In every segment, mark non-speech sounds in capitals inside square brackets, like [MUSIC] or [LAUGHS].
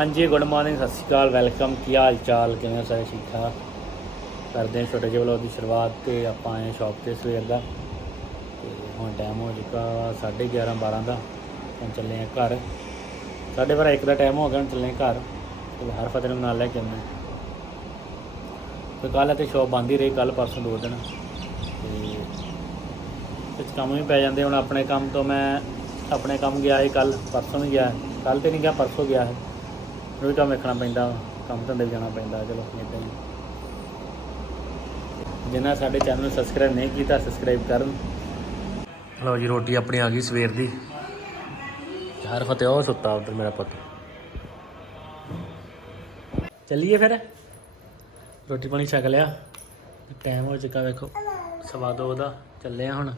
ਹਾਂਜੀ good morning ਸਤਿ ਸ਼੍ਰੀ ਅਕਾਲ welcome ਕੀ ਹਾਲ ਚਾਲ, ਕਿਵੇਂ ਹੋ ਸਾਰੇ ਠੀਕ ਠਾਕ? ਕਰਦੇ ਹਾਂ ਛੋਟੇ ਜਿਹੇ ਵਲੋਗ ਦੀ ਸ਼ੁਰੂਆਤ ਤੇ ਆਪਾਂ ਆਏ ਸ਼ਾਪ ਤੇ ਸਵੇਰ ਦਾ। ਤੇ ਹੁਣ ਟਾਈਮ ਹੋ ਚੁੱਕਾ 11:30 12 ਦਾ। ਹੁਣ ਚੱਲੇ ਆ ਘਰ। ਸਾਢੇ ਬਾਰਾਂ ਇੱਕ ਦਾ ਟਾਈਮ ਹੋ ਗਿਆ, ਹੁਣ ਚੱਲੇ ਆ ਘਰ। ਤੇ ਹਰ ਫਤਿਹ ਨੂੰ ਨਾਲ ਲੈ ਕੇ ਆਉਂਦੇ ਤੇ ਕੱਲ੍ਹ ਤੇ ਸ਼ਾਪ ਬੰਦ ਹੀ ਰਹੀ ਕੱਲ ਪਰਸੋਂ ਦੋ ਦਿਨ। ਤੇ ਕੁਝ ਕੰਮ ਵੀ ਪੈ ਜਾਂਦੇ, ਹੁਣ ਆਪਣੇ ਕੰਮ ਤੋਂ ਮੈਂ ਆਪਣੇ ਕੰਮ ਗਿਆ ਸੀ ਕੱਲ ਪਰਸੋਂ ਵੀ ਗਿਆ। ਕੱਲ ਤੇ ਨਹੀਂ ਗਿਆ, ਪਰਸੋਂ ਗਿਆ ਹੈ ਵੀ ਕੰਮ ਵੇਖਣਾ ਪੈਂਦਾ ਕੰਮ ਧੰਦੇ ਵੀ ਜਾਣਾ ਪੈਂਦਾ, ਚਲੋ ਇਦਾਂ ਹੀ ਜਿਨ੍ਹਾਂ ਸਾਡੇ ਚੈਨਲ ਨੂੰ ਸਬਸਕ੍ਰਾਈਬ ਨਹੀਂ ਕੀਤਾ ਸਬਸਕ੍ਰਾਈਬ ਕਰਨ। ਲਓ ਜੀ, ਰੋਟੀ ਆਪਣੀ ਆ ਗਈ ਸਵੇਰ ਦੀ। ਹਰ ਫਤਿਹ, ਉਹ ਸੁੱਤਾ ਉਧਰ ਮੇਰਾ ਪੁੱਤ। ਚੱਲੀਏ ਫਿਰ? ਰੋਟੀ ਪਾਣੀ ਛਕ ਲਿਆ। ਟਾਈਮ ਹੋ ਚੁੱਕਾ ਵੇਖੋ, ਸਵਾ ਦੋ ਦਾ, ਚੱਲੇ ਆ ਹੁਣ।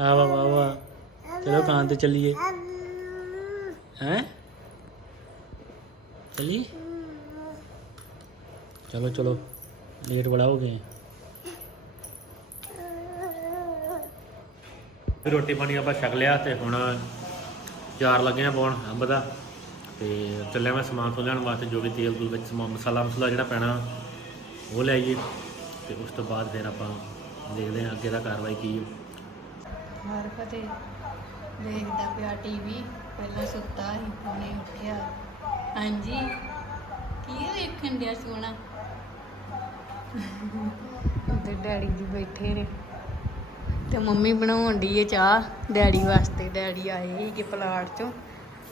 ਆ ਵਾ ਵਾ ਵਾ। ਚਲੋ ਕਾਂ ਤੇ ਚੱਲੀਏ। ਹੈ? ਚੱਲੀਏ ਚਲੋ ਚਲੋ ਲੇਟ ਬੜਾ ਹੋ ਗਏ। ਰੋਟੀ ਪਾਣੀ ਆਪਾਂ ਛਕ ਲਿਆ ਤੇ ਹੁਣ ਚਾਰ ਲੱਗੇ ਆ ਪਾਉਣ ਅੰਬ ਦਾ। ਤੇ ਚੱਲਿਆ ਮੈਂ ਸਮਾਨ ਤੋਂ ਲੈਣ ਵਾਸਤੇ ਜੋ ਵੀ ਤੇਲ ਤੂਲ ਵਿੱਚ ਸਮਾਨ ਮਸਾਲਾ ਮਸਲਾ ਜਿਹੜਾ ਪੈਣਾ ਉਹ ਲੈ ਆਈਏ। ਤੇ ਉਸ ਤੋਂ ਬਾਅਦ ਫਿਰ ਆਪਾਂ ਦੇਖਦੇ ਹਾਂ ਅੱਗੇ ਦਾ ਕਾਰਵਾਈ ਕੀ ਹੈ। ਹਰ ਫਤੇ ਦੇਖਦਾ ਪਿਆ ਟੀਵੀ ਪਹਿਲਾਂ ਸੁੱਤਾ ਸੀ ਹੁਣੇ ਉੱਠਿਆ। ਹਾਂਜੀ। ਕੀ ਵੇਖਣ ਡਿਆ ਸੋਣਾ ਤੇ ਡੈਡੀ ਜੀ ਬੈਠੇ ਨੇ। ਤੇ ਮੰਮੀ ਬਣਾਉਣ ਦੀ ਏ ਚਾਹ। ਡੈਡੀ ਵਾਸਤੇ ਡੈਡੀ ਆਏ ਸੀ ਕਿ ਪਲਾਟ ਚੋਂ।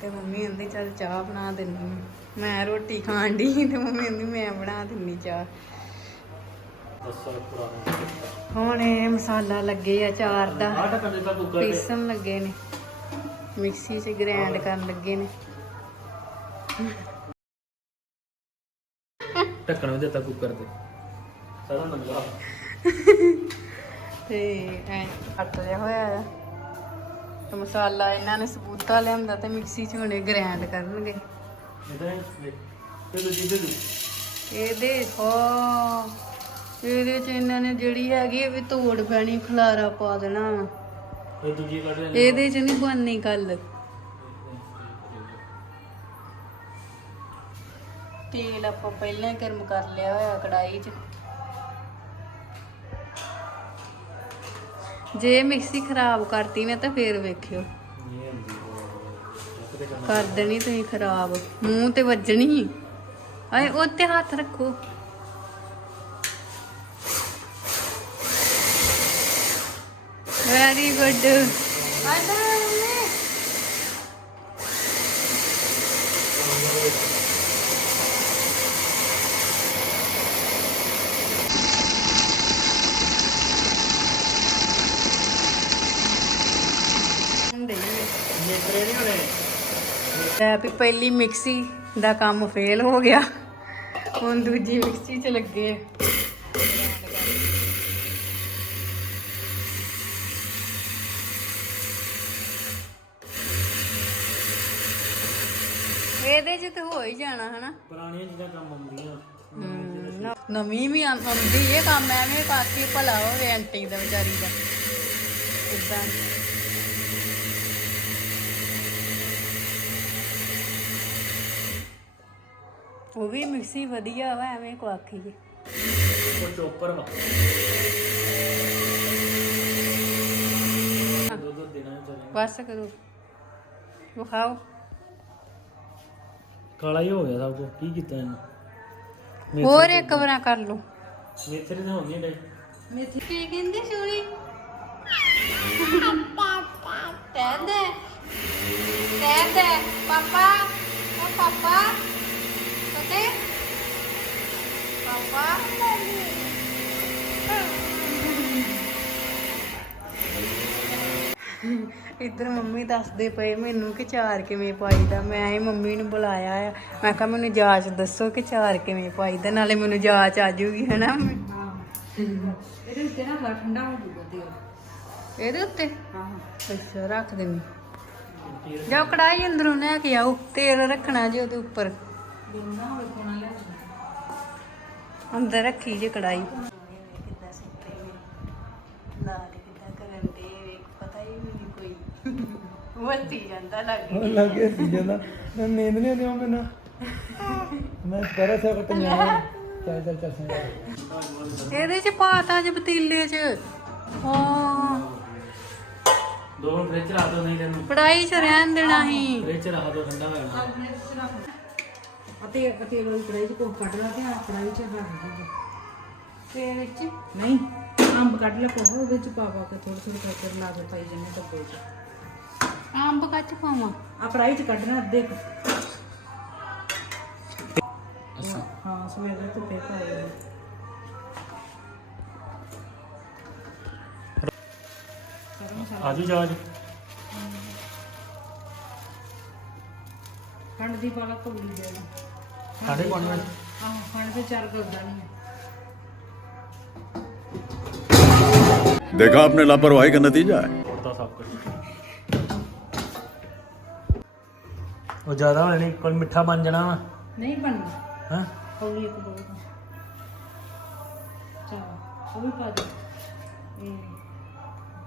ਤੇ ਮੰਮੀ ਕਹਿੰਦੀ ਚੱਲ ਚਾਹ ਬਣਾ ਦਿੰਨੀ ਆਂ। ਮੈਂ ਰੋਟੀ ਖਾਣ ਦੀ ਤੇ ਮੰਮੀ ਕਹਿੰਦੀ ਮੈਂ ਬਣਾ ਦਿੰਨੀ ਚਾਹ। ਦੱਸੋ ਪੁਰਾਣਾ ਹੁਣ। ਇਹ ਮਸਾਲਾ ਲੱਗੇ ਆ ਚਾਰ ਦਾ। ਆਟਾ ਕੰਦੇ ਦਾ ਕੁੱਕਰ ਤੇ ਪੀਸਣ ਲੱਗੇ ਨੇ। ਮਿਕਸੀ 'ਚ ਗ੍ਰਾਈਂਡ ਕਰਨ ਲੱਗੇ ਨੇ। ਢੱਕਣ ਵੀ ਦਿੱਤਾ ਕੁੱਕਰ ਤੇ। ਸਾਰਾ ਨੰਗਾ ਤੇ ਐ ਕੱਟ ਲਿਆ ਹੋਇਆ ਆ। ਤੇ ਮਸਾਲਾ ਇਹਨਾਂ ਨੇ ਸਬੂਤਾ ਲਿਆਂਦਾ ਤੇ ਮਿਕਸੀ 'ਚ ਹੁਣੇ ਗ੍ਰਾਈਂਡ ਕਰਨਗੇ। ਇਹਦਾ ਹੋ ਇਹਦੇ 'ਚ ਇਹਨਾਂ ਨੇ ਜਿਹੜੀ ਹੈਗੀ ਇਹ ਵੀ ਤੋੜ ਪੈਣੀ ਖਲਾਰਾ ਪਾ ਦੇਣਾ ਵਾ। ਇਹ ਦੂਜੀ ਕੱਢ ਇਹਦੇ 'ਚ ਨਹੀਂ ਬਣਨੀ ਗੱਲ। ਤੇਲ ਆਪਾਂ ਪਹਿਲਾਂ ਹੀ ਗਰਮ ਕਰ ਲਿਆ ਹੋਇਆ ਕੜਾਈ 'ਚ। ਜੇ ਮਿਕਸੀ ਖਰਾਬ ਕਰਤੀ ਨੇ ਤਾਂ ਫੇਰ ਵੇਖਿਓ। ਕਰ ਦੇਣੀ ਤੁਸੀਂ ਖਰਾਬ। ਮੂੰਹ ਤੇ ਵੱਜਣੀ। ਆਏ ਉੱਤੇ ਹੱਥ ਰੱਖੋ। ਵੈਰੀ ਗੁੱਡ ਹੁੰਦੇ ਹੀ ਆ। ਨੇਤਰੇ ਨਹੀਂ ਹੋਣੇ ਲੈ ਵੀ ਪਹਿਲੀ ਮਿਕਸੀ ਦਾ ਕੰਮ ਫੇਲ ਹੋ ਗਿਆ। ਹੁਣ ਦੂਜੀ ਮਿਕਸੀ 'ਚ ਲੱਗੇ। ਇਹਦੇ 'ਚ ਤਾਂ ਹੋ ਹੀ ਜਾਣਾ ਹਨਾ? ਪੁਰਾਣੀਆਂ ਚੀਜ਼ਾਂ ਕੰਮ ਆਉਂਦੀਆਂ। ਹਮ, ਨਵੀਂ ਵੀ ਆਂ- ਆਉਂਦੀ ਇਹ ਕੰਮ ਐਵੇਂ ਕਾਕੀ ਭਲਾ ਹੋਵੇ ਆਂਟੀ ਦਾ ਵਿਚਾਰੀ ਦਾ। ਇਦਾਂ ਉਹ ਵੀ ਮਿਕਸੀ ਵਧੀਆ ਵਾ ਐਵੇਂ ਕੋ ਆਖੀਏ। ਉਹ ਚੋਪਰ ਵਾ। ਦੋ ਦੋ ਦਿਨਾਂ ਚ ਚੱਲੇ ਬਸ ਕਰੋ। ਵਿਖਾਓ। ਕਾਲਾ ਹੀ ਹੋ ਗਿਆ ਸਭ ਕੁਝ ਕੀ ਕੀਤਾ ਇਹਨੇ? ਹੋਰ ਇੱਕ ਵਾਰ ਕਰ ਲਓ। ਮੇਥਰੇ ਤਾਂ ਹੁੰਦੀ ਨਹੀਂ। ਮੇਥੀ ਕੀ ਕਹਿੰਦੀ ਸੋਣੀ ਕਹਿੰਦੇ ਕਹਿੰਦੇ ਪਾਪਾ ਓ ਪਾਪਾ ਕਹਤੇ ਪਾਪਾ [LAUGHS] ਇੱਧਰ ਮੰਮੀ ਦੱਸਦੇ ਪਏ ਮੈਨੂੰ ਕਿ ਚਾਰ ਕਿਵੇਂ ਪਾਈਦਾ ਮੈਂ ਹੀ ਮੰਮੀ ਨੂੰ ਬੁਲਾਇਆ ਆ। ਮੈਂ ਕਿਹਾ ਮੈਨੂੰ ਜਾਂਚ ਦੱਸੋ ਕਿ ਚਾਰ ਕਿਵੇਂ ਪਾਈਦਾ ਨਾਲੇ ਮੈਨੂੰ ਜਾਂਚ ਆ ਜੂਗੀ ਹਨਾ? ਇਹਦੇ ਉੱਤੇ ਨਾ ਬੜਾ ਠੰਡਾ ਹੋ ਜੂਗਾ ਤੇਲ। ਇਹਦੇ ਉੱਤੇ? ਹਾਂ। ਅੱਛਾ ਰੱਖ ਦਿੰਨੀ ਜਾਓ ਕੜਾਈ ਅੰਦਰੋਂ ਲੈ ਕੇ ਆਓ। ਤੇਲ ਰੱਖਣਾ ਜੀ ਉਹਦੇ ਉੱਪਰ। ਦੋਨਾਂ ਹੋਵੇ ਕੋਣਾ ਲਿਆ ਅੰਦਰ ਰੱਖੀ ਜੇ ਕੜਾਈ। ਕਿੱਦਾਂ ਸੁੱਤੇ ਨੇ? ਲਾਲ ਕਿੱਦਾਂ ਕਰਨ ਦੇ ਵੇਖ ਪਤਾ ਹੀ ਨਹੀਂ ਕੋਈ ਵਸਤੀ ਜਾਂਦਾ ਲੱਗ ਲੱਗੇ ਸੀ ਜਾਂਦਾ। ਮੈਂ ਨੀਂਦ ਨਹੀਂ ਆਉਂਦੀ ਮੈਨੂੰ। ਮੈਂ ਕਰਾ ਸਾ ਕਟ ਨਹੀਂ ਚੱਲ ਚੱਲ ਚੱਲ ਸੰਗਾ ਇਹਦੇ ਚ ਪਾਤਾ ਜ ਪਤੀਲੇ ਚ। ਹਾਂ। ਦੋ ਮਿੰਟ ਫ੍ਰਿਜ 'ਚ ਰੱਖ ਦੋ ਨਹੀਂ ਤੈਨੂੰ ਕੜਾਈ ਚ ਰਹਿਣ ਦੇਣਾ ਸੀ। ਫ੍ਰਿਜ 'ਚ ਰੱਖ ਦੋ ਠੰਡਾ ਹੋ ਜਾਣਾ ਅਤੇ ਅਤੇ ਵਾਲੀ ਕੜਾਈ ਚ ਕੋਹ ਕੱਢ ਲਾ ਤੇ ਆ ਕੜਾਈ ਚ ਰੱਖ ਦੇ ਫੇਰ ਵਿੱਚ ਨਹੀਂ ਅੰਬ ਕੱਢ ਲੈ ਕੋਹ ਉਹਦੇ ਚ ਪਾ ਪਾ ਕੇ ਥੋੜੀ ਥੋੜੀ ਕਰਕੇ ਲਾ ਕੇ ਪਾਈ ਜੰਨੇ ਡੱਬੇ ਚ। ਅੰਬ ਕੱਚ ਪਾਵਾਂ? ਆ ਕੜਾਈ ਚ ਕੱਢਣਾ ਅੱਧੇ ਕੁ। ਅੱਛਾ। ਹਾਂ ਸਵੇਰ ਦੇ ਧੁੱਪੇ ਹੋਏ। ਆਜੂ ਜਾ ਅੱਜ ਖੰਡ ਦੀ ਪਾਲਾ ਕੌਲੀ ਦੇ ਦੇ ਸਾਡੇ ਕੋਲ ਨਾ ਆਹ ਖੰਡ ਤੇ ਚਾਰ ਗਲਦਾ ਨਹੀਂ ਹੈ। देखा आपने लापरवाही का नतीजा है ਉੜਦਾ ਸਭ ਕੁਝ ਉਹ ਜ਼ਿਆਦਾ ਹੋਣੇ ਨਹੀਂ ਕੋਈ ਮਿੱਠਾ ਬਣ ਜਾਣਾ ਵਾ ਨਹੀਂ ਬਣਨਾ ਹਾਂ ਕੌਲੀ ਇੱਕ ਦੋ ਚਾ ਉਹ ਵੀ ਪਾ ਦੇ ਇਹ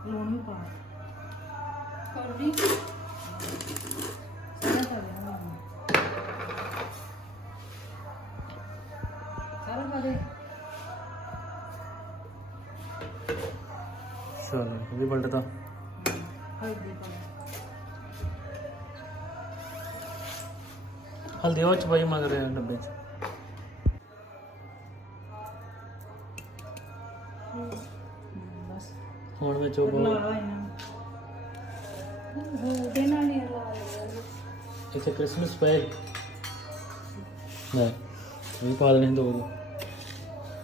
ਲੂਣ ਵੀ ਪਾ ਕੌਲੀ ਸਾਰਾ ਪਾ ਪਾ ਦੇ ਚਲੋ ਪਲਟਦਾ ਹਲਦੀ ਪਾ ਦੇ ਹਲਦੀ ਉਹ ਚ ਪਾਈ ਮਗਰ ਡੱਬੇ ਚ। ਬਸ। ਹੁਣ ਵਿੱਚ ਉਹ ਲਾ ਲਾ ਇਹਨਾਂ ਨਾਲ ਲਾ ਇੱਥੇ ਕ੍ਰਿਸਮਸ ਪਏ। ਲੈ ਵੀ ਪਾ ਦੇਣੇ ਦੋ ਦੋ।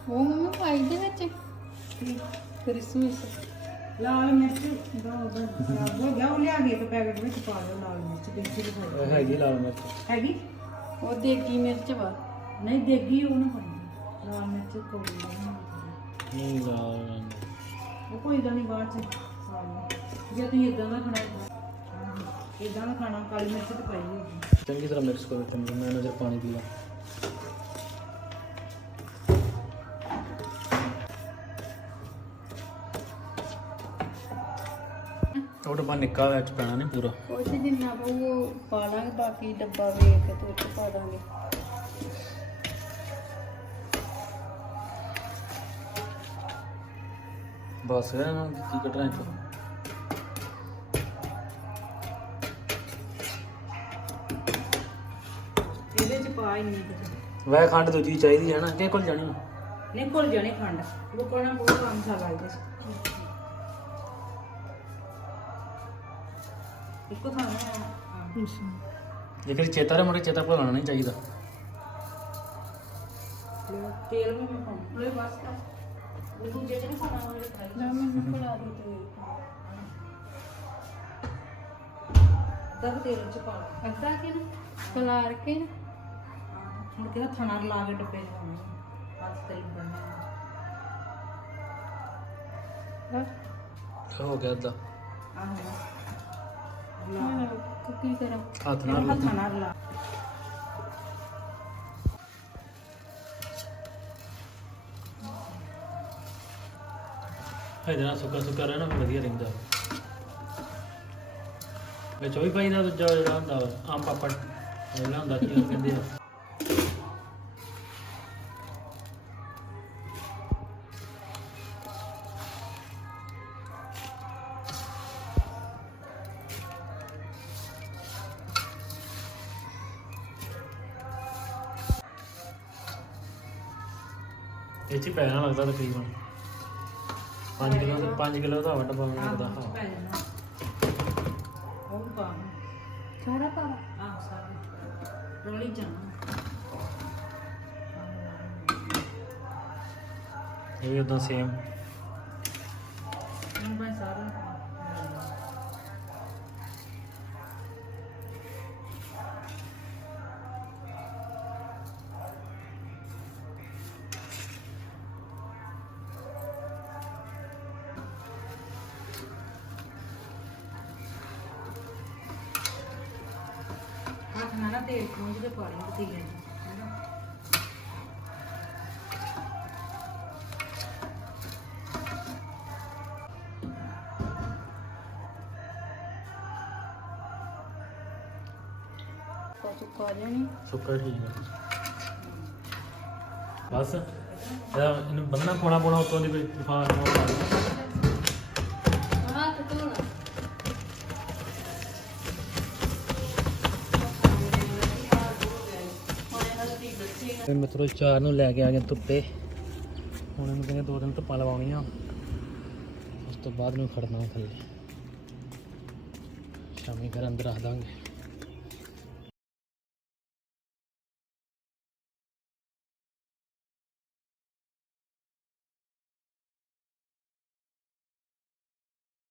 ਉਹ ਮੰਮਾ ਪਾਈ ਦੇ ਵਿੱਚ ਕ੍ਰਿਸਮਸ ਲਾਲ ਮਿਰਚ ਦੋ ਦੋ ਖਰਾਬ ਹੋ ਗਿਆ ਉਹ ਲਿਆ ਕੇ ਤੇ ਪੈਕਟ ਵਿੱਚ ਪਾ ਦਿਓ ਲਾਲ ਮਿਰਚ ਦੇਸੀ ਦਿਖਾਓ ਇਹ ਹੈਗੀ ਲਾਲ ਮਿਰਚ। ਹੈਗੀ? ਉਹ ਦੇਗੀ ਮਿਰਚ ਵਾ। ਨਹੀਂ ਦੇਗੀ ਉਹ ਨਾ ਪਾਈ ਲਾਲ ਮਿਰਚ ਕੌੜੀ ਨਹੀਂ ਨਹੀਂ ਲਾਲ ਉਹ ਕੋਈ ਗੱਲ ਨਹੀਂ ਬਾਅਦ ਚ ਪਾ ਲਓ। ਜੇ ਤੁਸੀਂ ਇਦਾਂ ਦਾ ਖਾਣਾ ਇਦਾਂ ਦਾ ਖਾਣਾ ਕਾਲੀ ਮਿਰਚ ਤੇ ਪਾਈ ਹੋਈ। ਚੰਗੀ ਤਰ੍ਹਾਂ ਮਿਕਸ ਕਰੋ ਚੰਗੀ ਮੈਂ ਨਜ਼ਰ ਪਾਣੀ ਪੀ ਉਹ ਡੱਬਾ ਨਿੱਕਾ ਵਿੱਚ ਪੈਣਾ ਨਹੀਂ ਪੂਰਾ। ਉਹ ਚ ਜਿੰਨਾ ਪਊ ਉਹ ਪਾ ਲਾਂਗੇ ਬਾਕੀ ਡੱਬਾ ਵੇਖ ਕੇ ਤੇ ਉੱਚ ਪਾ ਦਾਂਗੇ। ਬਸ ਇਹਨਾਂ ਨੂੰ ਕੀ ਕੱਢਣਾ ਇੱਥੋਂ? ਇਹਦੇ ਚ ਪਾ ਇੰਨੀ ਕੁ ਵੈ ਖੰਡ ਦੂਜੀ ਚਾਹੀਦੀ ਹੈ ਨਾ ਕਿ ਕੋਲ ਜਾਣੀ? ਨਹੀਂ ਭੁੱਲ ਜਾਣੀ ਖੰਡ। ਉਹ ਕੋਣਾ ਬਹੁਤ ਕੰਮ ਮਸਾਲਾ ਇਹਦੇ ਇੱਕੋ ਥਾਂ ਹਾਂ। ਜੇ ਕਿ ਚੇਤਾ ਰੇ ਮੁੜੇ ਚੇਤਾ ਭੁਲਾਉਣਾ ਨਹੀਂ ਚਾਹੀਦਾ। ਤੇਲ ਵੀ ਮੈਂ ਪਾਉਂ। ਲੈ ਬਸ ਕਰ ਉਹ ਦੂਜੇ ਚ ਨਹੀਂ ਪਾਉਣਾ ਉਹ ਖਾਈ ਨਾ ਮੈਨੂੰ ਖਿਲਾ ਦੇ ਤੇ ਦਬ ਤੇਲ ਚ ਪਾ ਲਓ। ਅੱਧਾ ਕਿ ਨਾ? ਖਲਾਰ ਕੇ ਨਾ? ਹੁਣ ਕਿਹਦਾ ਥਣਾ ਲਾ ਕੇ ਚ ਪਾਉਣਾ ਹੱਥ ਤੇ ਲੱਗਣਾ ਬਸ ਹੋ ਗਿਆ ਅੱਧਾ। ਆਹੋ ਮੈਂ ਕੀ ਕਰਾਂ ਹੱਥ ਨਾਲ ਹੱਥ ਨਾਲ ਲਾ ਇਹਦੇ ਨਾਲ ਸੁੱਕਾ ਸੁੱਕਾ ਰਹਿਣਾ ਵਧੀਆ ਰਹਿੰਦਾ। ਵਿੱਚ ਉਹ ਵੀ ਪਾਈਦਾ ਦੂਜਾ ਜਿਹੜਾ ਹੁੰਦਾ ਵਾ, ਆਮ ਪਾਪੜ ਜਿਹੜਾ ਹੁੰਦਾ ਕੀ ਉਹਨੂੰ ਕਹਿੰਦੇ ਆ? ਇਹ ਚ ਹੀ ਪੈ ਜਾਣਾ ਲੱਗਦਾ ਤਕਰੀਬਨ। 5 ਕਿਲੋ ਦਾ 5 ਕਿਲੋ ਦਾ ਵੱਟ ਪਾਉਣਾ ਲੱਗਦਾ ਹਾਂ। ਪੈ ਜਾਣਾ ਉਹ ਪਾ ਸਾਰਾ ਪਾ ਆਹ ਸਾਰਾ ਰੋਲੀ ਜਾਣਾ ਇਹ ਵੀ ਉਦਾਂ ਸੇਮ ਇਹਨੂੰ ਭਾਈ ਸਾਰਾ ਨਾ ਤੇਲ ਪੂੰਝ ਕੇ ਪਾ ਲਈ ਪਤੀਲੇ ਨੂੰ ਹੈਨਾ। ਪਾ ਚੁੱਕਾ ਜਾਣੀ ਸੁੱਕਾ ਠੀਕ ਆ। ਬਸ ਇਹਦਾ ਇਹਨੂੰ ਬੰਨਣਾ ਪੋਣਾ ਪੋਣਾ ਉਤੋਂ ਦੀ ਕੋਈ ਤੂਫਾਨ ਨਾ ਉਤਾਰ ਫਿਰ ਮਿੱਤਰੋ ਚਾਰ ਨੂੰ ਲੈ ਕੇ ਆ ਗਏ ਧੁੱਪੇ। ਹੁਣ ਇਹਨੂੰ ਕਹਿੰਦੇ ਦੋ ਦਿਨ ਧੁੱਪਾਂ ਲਵਾਉਣੀਆਂ। ਉਸ ਤੋਂ ਬਾਅਦ ਨੂੰ ਖੜਨਾ ਥੱਲੇ। ਸ਼ਾਮੀ ਘਰ ਅੰਦਰ ਰੱਖ ਦਾਂਗੇ।